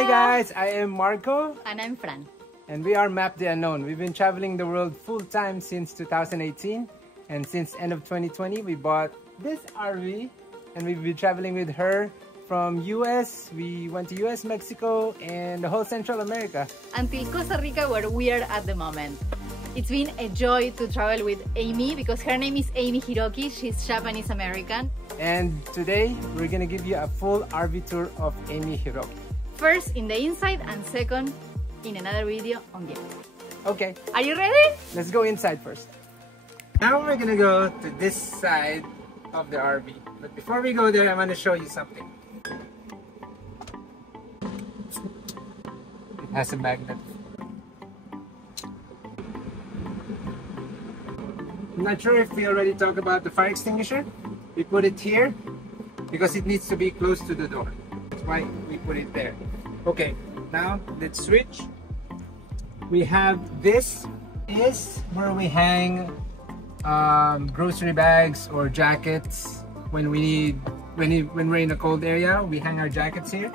Hey guys, I am Marco. And I'm Fran. And we are Map the Unknown. We've been traveling the world full-time since 2018. And since end of 2020, we bought this RV. And we've been traveling with her from US. We went to US, Mexico, and the whole Central America. Until Costa Rica, where we are at the moment. It's been a joy to travel with Amy because her name is Amy Hiroki. She's Japanese American. And today, we're gonna give you a full RV tour of Amy Hiroki. First in the inside and second in another video on the outside. Okay. Are you ready? Let's go inside first. Now we're gonna go to this side of the RV. But before we go there, I want to show you something. It has a magnet. I'm not sure if we already talked about the fire extinguisher. We put it here because it needs to be close to the door. That's why we put it there. Okay, now let's switch. We have this is where we hang grocery bags or jackets when we're in a cold area. We hang our jackets here.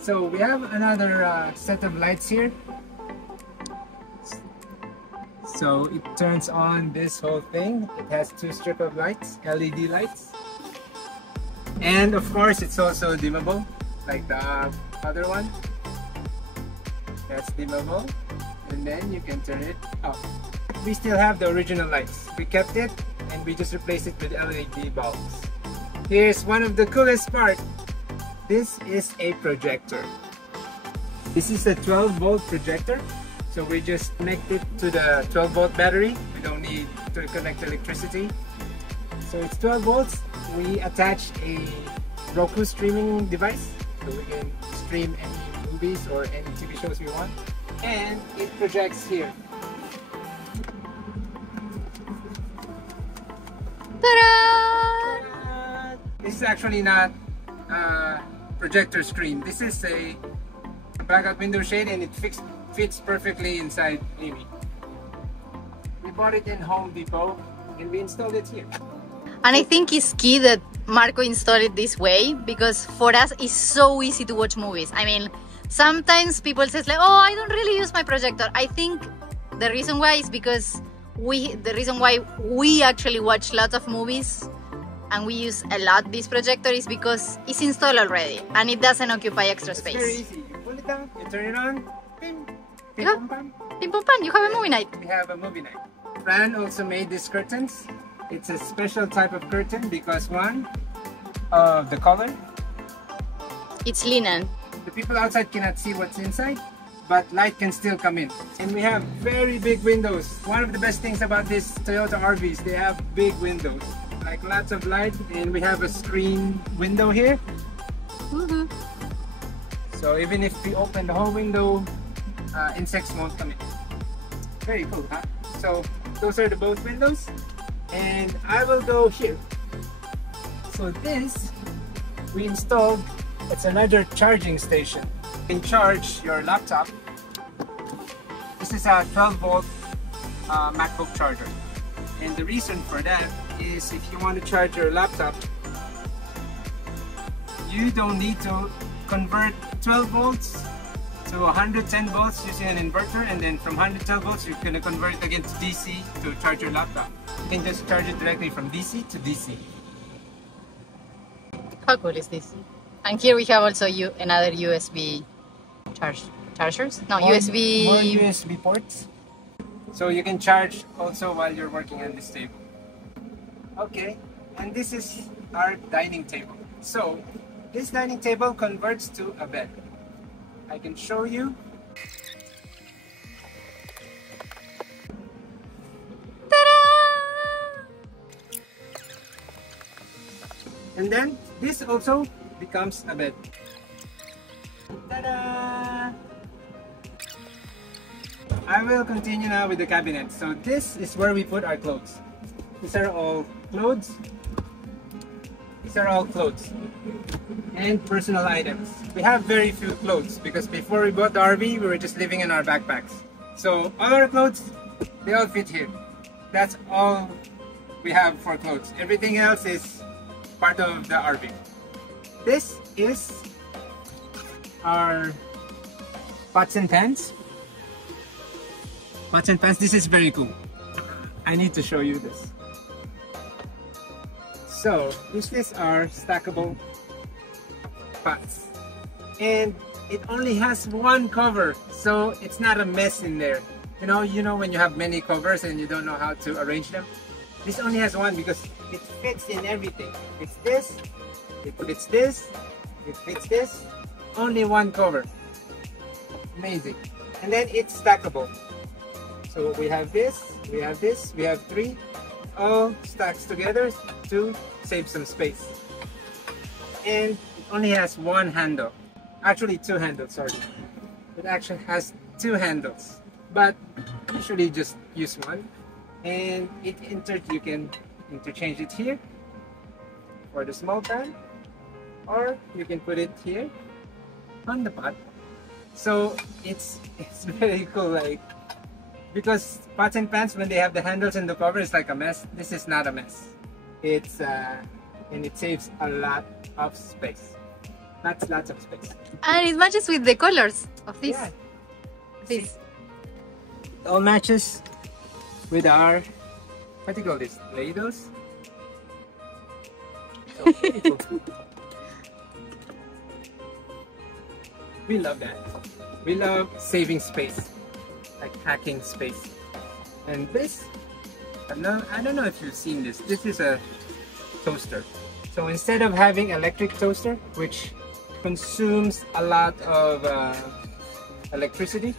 So we have another set of lights here. So it turns on this whole thing. It has two strips of lights, LED lights. And of course it's also dimmable, like the other one. That's dimmable. And then you can turn it off. We still have the original lights. We kept it and we just replaced it with LED bulbs. Here's one of the coolest part. This is a projector. This is a 12-volt projector. So we just connect it to the 12-volt battery. We don't need to connect electricity. So it's 12 volts. We attach a Roku streaming device. So we can stream any movies or any TV shows we want. And it projects here. Ta-da! This is actually not a projector screen. This is a blackout window shade and it fits perfectly inside Amy. We bought it in Home Depot and we installed it here. And I think it's key that Marco installed it this way because for us it's so easy to watch movies. I mean, sometimes people say like, oh, I don't really use my projector. I think the reason why is because the reason why we actually watch lots of movies and we use a lot this projector is because it's installed already and it doesn't occupy extra space. It's very easy. You pull it down, you turn it on, pim, pim, Yeah. pum, pum. Pim pum pam, you have a movie night. We have a movie night. Fran also made these curtains. It's a special type of curtain because one, of the color. It's linen. The people outside cannot see what's inside, but light can still come in. And we have very big windows. One of the best things about these Toyota RVs, they have big windows. Like lots of light, and we have a screen window here. Woohoo. So even if we open the whole window, insects won't come in. Very cool, huh? So those are the both windows. And I will go here. So this, we installed, it's another charging station. You can charge your laptop. This is a 12-volt MacBook charger. And the reason for that is if you want to charge your laptop, you don't need to convert 12 volts to 110 volts using an inverter, and then from 112 volts you're going to convert it again to DC to charge your laptop. You can just charge it directly from DC to DC. How cool is this? And here we have also another USB chargers? No, More USB... USB ports. So you can charge also while you're working on this table. Okay, and this is our dining table. So this dining table converts to a bed. I can show you. Ta-da! And then this also becomes a bed. Ta-da! I will continue now with the cabinet. So this is where we put our clothes. These are all clothes. These are all clothes and personal items. We have very few clothes because before we bought the RV, we were just living in our backpacks. So all our clothes, they all fit here. That's all we have for clothes. Everything else is part of the RV. This is our pots and pans. Pots and pans, this is very cool. I need to show you this. So, these are stackable pots. And it only has one cover, so it's not a mess in there. You know when you have many covers and you don't know how to arrange them? This only has one because it fits in everything. It's this, it fits this, it fits this. Only one cover. Amazing. And then it's stackable. So we have this, we have this, we have three. All stacks together to save some space. And it only has one handle. Actually two handles, sorry. It actually has two handles. But usually just use one. And you can interchange it here for the small pan. Or you can put it here on the pot. So it's very cool, like, because pots and pans, when they have the handles and the cover, it's like a mess. This is not a mess. It's and it saves a lot of space. Lots of space. And it matches with the colors of this. Yeah. This. It all matches with our, what do you call this? Ladles. So beautiful. We love that. We love saving space, like hacking space. And this, I don't know if you've seen this. This is a toaster. So instead of having electric toaster, which consumes a lot of electricity,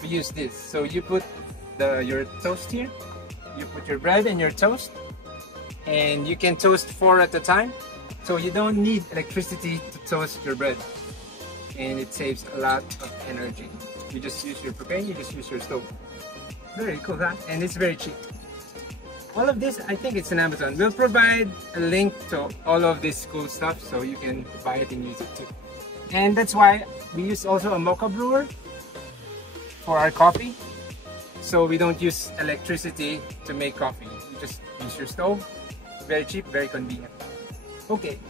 we use this. So you put your toast here, you put your bread and your toast, and you can toast 4 at a time. So you don't need electricity to toast your bread. And it saves a lot of energy. You just use your propane, you just use your stove. Very cool, huh? And it's very cheap. All of this, I think it's on Amazon. We'll provide a link to all of this cool stuff so you can buy it and use it too. And that's why we use also a mocha brewer for our coffee. So we don't use electricity to make coffee. You just use your stove. Very cheap, very convenient. Okay.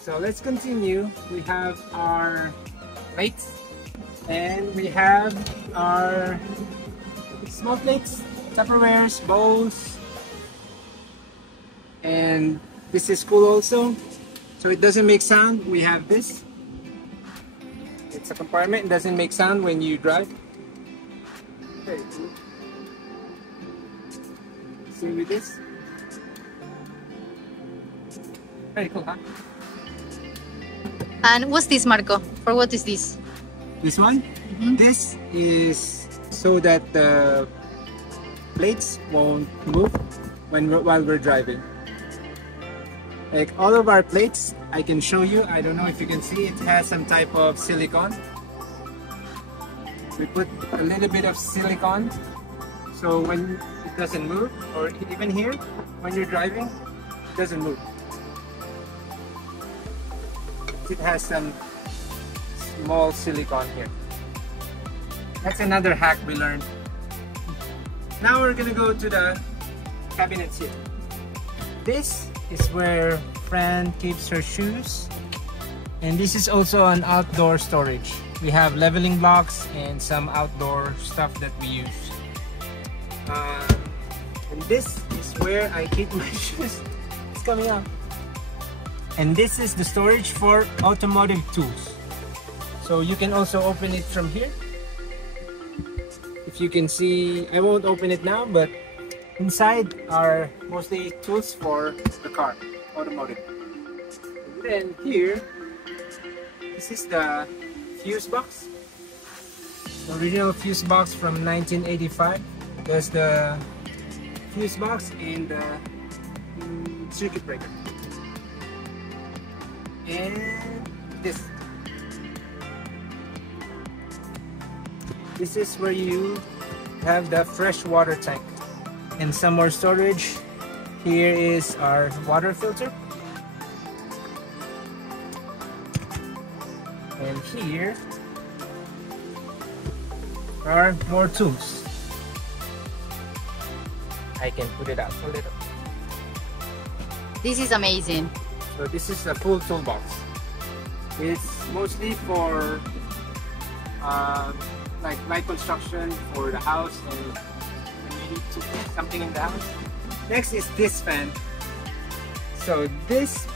So let's continue. We have our plates and we have our small plates, Tupperwares, bowls, and this is cool also. So it doesn't make sound. We have this. It's a compartment. It doesn't make sound when you drive. Very cool. See with this. Very cool, huh? And what's this, Marco? For what is this? This one? Mm-hmm. This is so that the plates won't move while we're driving. Like all of our plates, I can show you. I don't know if you can see. It has some type of silicone. We put a little bit of silicone, so when it doesn't move, or even here, when you're driving, it doesn't move. It has some small silicone here. That's another hack we learned. Now we're gonna go to the cabinets here. This is where Fran keeps her shoes, and this is also an outdoor storage. We have leveling blocks and some outdoor stuff that we use. And this is where I keep my shoes. It's coming out. And this is the storage for automotive tools. So you can also open it from here. If you can see, I won't open it now, but inside are mostly tools for the car, automotive. And then here, this is the fuse box. The original fuse box from 1985. There's the fuse box and the circuit breaker. And this is where you have the fresh water tank and some more storage. Here is our water filter, and here are more tools. I can put it out a little. This is amazing. So this is a full toolbox. It's mostly for like light construction for the house and when you need to put something in the house. Next is this fan. So this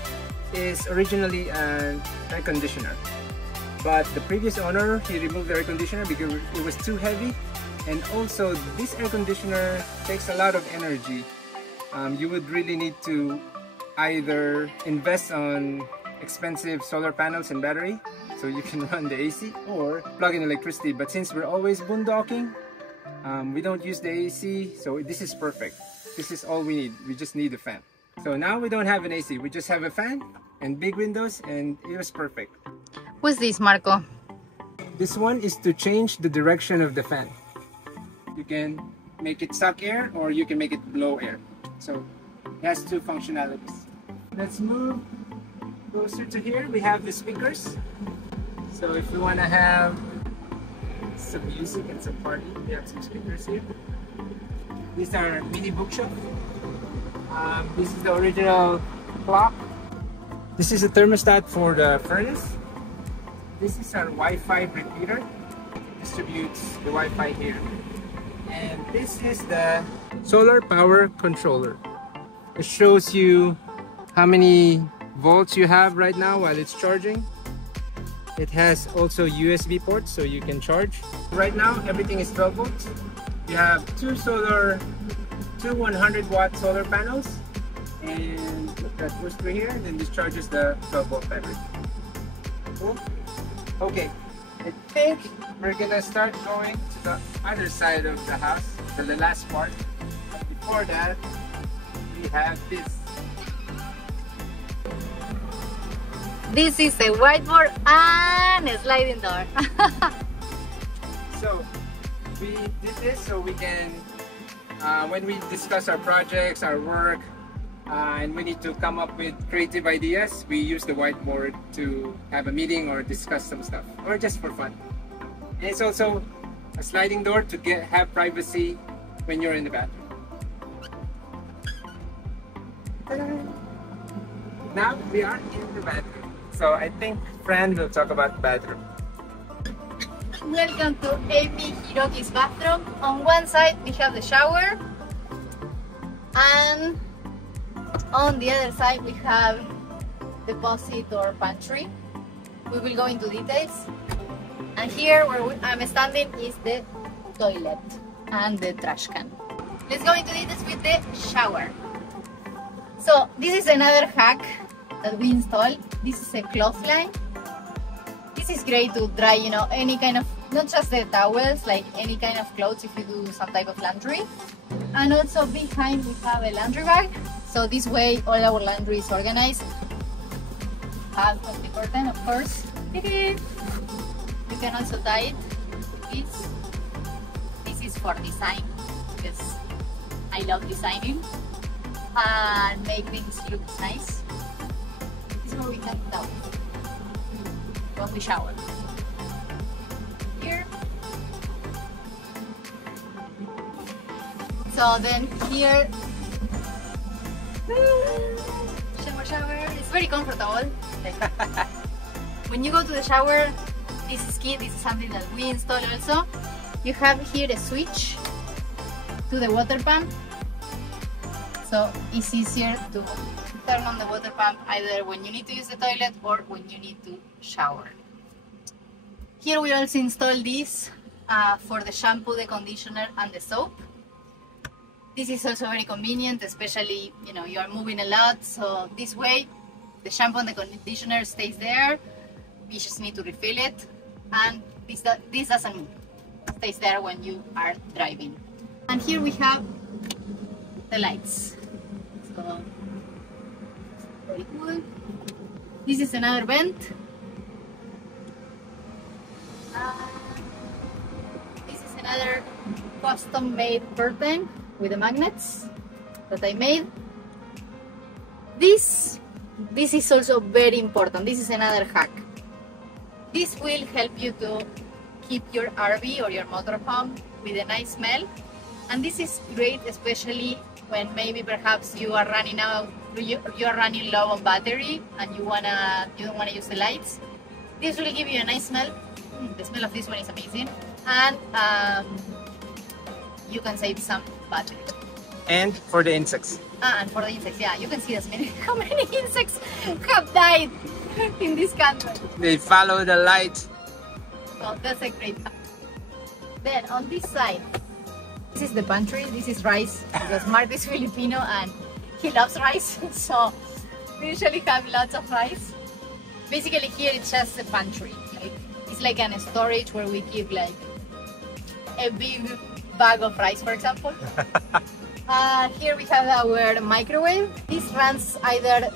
is originally an air conditioner, but the previous owner, he removed the air conditioner because it was too heavy, and also this air conditioner takes a lot of energy. You would really need to either invest on expensive solar panels and battery so you can run the AC, or plug in electricity. But since we're always boondocking, we don't use the AC, so this is perfect. This is all we need. We just need a fan. So now we don't have an AC, we just have a fan and big windows, and it was perfect. What's this, Marco? This one is to change the direction of the fan. You can make it suck air or you can make it blow air. So it has two functionalities. Let's move closer to here. We have the speakers. So if we want to have some music and some party, we have some speakers here. These are mini bookshelf. This is the original clock. This is a thermostat for the furnace. This is our Wi-Fi repeater. It distributes the Wi-Fi here. And this is the solar power controller. It shows you how many volts you have right now while it's charging. It has also USB ports so you can charge. Right now everything is 12 volts. You have two 100-watt solar panels, and that goes through here, and then this charges the 12-volt battery. Cool. Okay, I think we're gonna start going to the other side of the house, the last part. But before that, we have this. This is a whiteboard and a sliding door. So we did this so we can, when we discuss our projects, our work, and we need to come up with creative ideas, we use the whiteboard to have a meeting or discuss some stuff, or just for fun. And it's also a sliding door to have privacy when you're in the bathroom. Now we are in the bathroom. So I think Fran will talk about the bathroom. Welcome to Amy Hiroki's bathroom. On one side we have the shower, and on the other side we have the closet or pantry. We will go into details. And here where I'm standing is the toilet and the trash can. Let's go into details with the shower. So this is another hack that we installed. This is a clothesline. This is great to dry, any kind of, not just the towels, like any kind of clothes if you do some type of laundry. And also behind we have a laundry bag. So this way all our laundry is organized. Half of the curtain, of course. You can also tie it with this. This is for design, because I love designing and make things look nice. This is where we can towel when we shower. Here. So then here, shower. It's very comfortable. Like, when you go to the shower, this is key. This is something that we install also. You have here a switch to the water pump. So it's easier to turn on the water pump either when you need to use the toilet or when you need to shower. Here we also install this for the shampoo, the conditioner and the soap. This is also very convenient, especially you are moving a lot, so this way the shampoo and the conditioner stays there. You just need to refill it, and this doesn't move. It stays there when you are driving. And here we have the lights. So very cool. This is another vent. This is another custom-made curtain with the magnets that I made. This is also very important. This is another hack. This will help you to keep your RV or your motorhome with a nice smell. And this is great, especially when maybe perhaps you are running out, you are running low on battery and you don't wanna use the lights. This will give you a nice smell The smell of this one is amazing, and you can save some budget. And for the insects. And for the insects, yeah, you can see how many insects have died in this country. They follow the light. So that's a great. Then on this side, this is the pantry. This is rice because Mark is Filipino and he loves rice. So we usually have lots of rice. Basically here it's just a pantry. It's like an storage where we keep like a big bag of rice, for example. Here we have our microwave. This runs either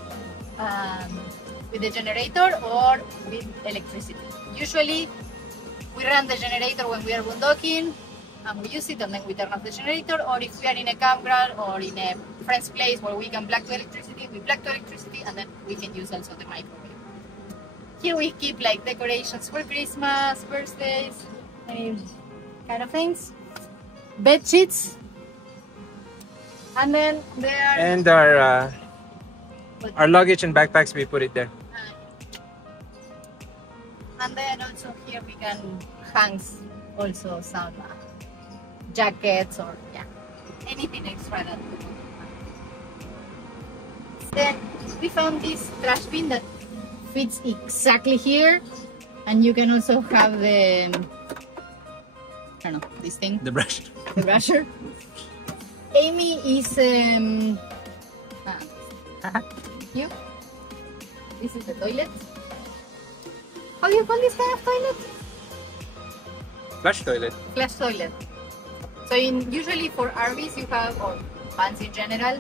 with the generator or with electricity. Usually we run the generator when we are boondocking and we use it, and then we turn off the generator, or if we are in a campground or in a friend's place where we can plug to electricity, we plug to electricity, and then we can use also the microwave. Here we keep like decorations for Christmas, birthdays, kind of things. Bed sheets. And then there. And our luggage and backpacks, we put it there. And then also here we can hang also some jackets or anything extra that we want. Then we found this trash bin that fits exactly here, and you can also have the I don't know, this thing. The brush. The brusher. Amy is you. This is the toilet. How do you call this kind of toilet? Flush toilet. Flush toilet. So usually for RVs you have, or vans in general,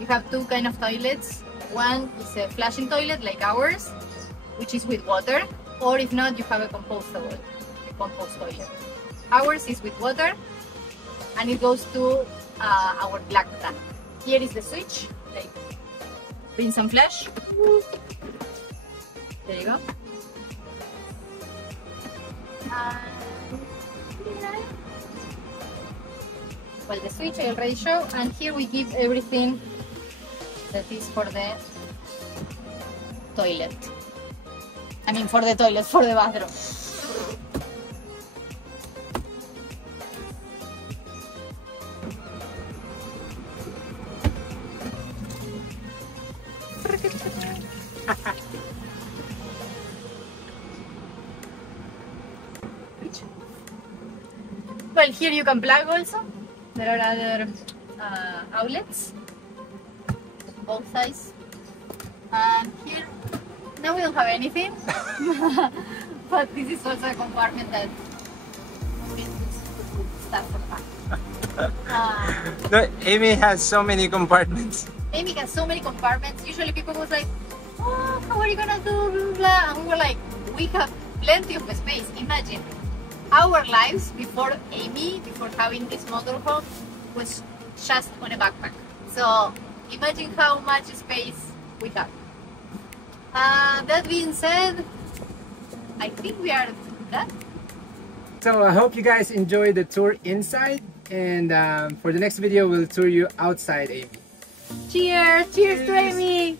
you have two kind of toilets. One is a flushing toilet like ours, which is with water, or if not, you have a compostable, a compost toilet. Ours is with water, and it goes to our black tank. Here is the switch, like rinse and flush. There you go. Well, the switch I already showed, and here we give everything that is for the toilet. I mean, for the toilet, for the bathroom. Well, here you can plug also. There are other outlets, both sides. And here, now we don't have anything, but this is also a compartment that we can put stuff for fun. No, Amy has so many compartments. Amy has so many compartments. Usually people was like, oh, how are you gonna do blah, blah? And we were like, we have plenty of space. Imagine our lives before Amy, before having this motorhome, was just on a backpack. So imagine how much space we have. That being said, I think we are done. So I hope you guys enjoyed the tour inside, and for the next video we'll tour you outside, Amy. Cheers! Cheers to Amy!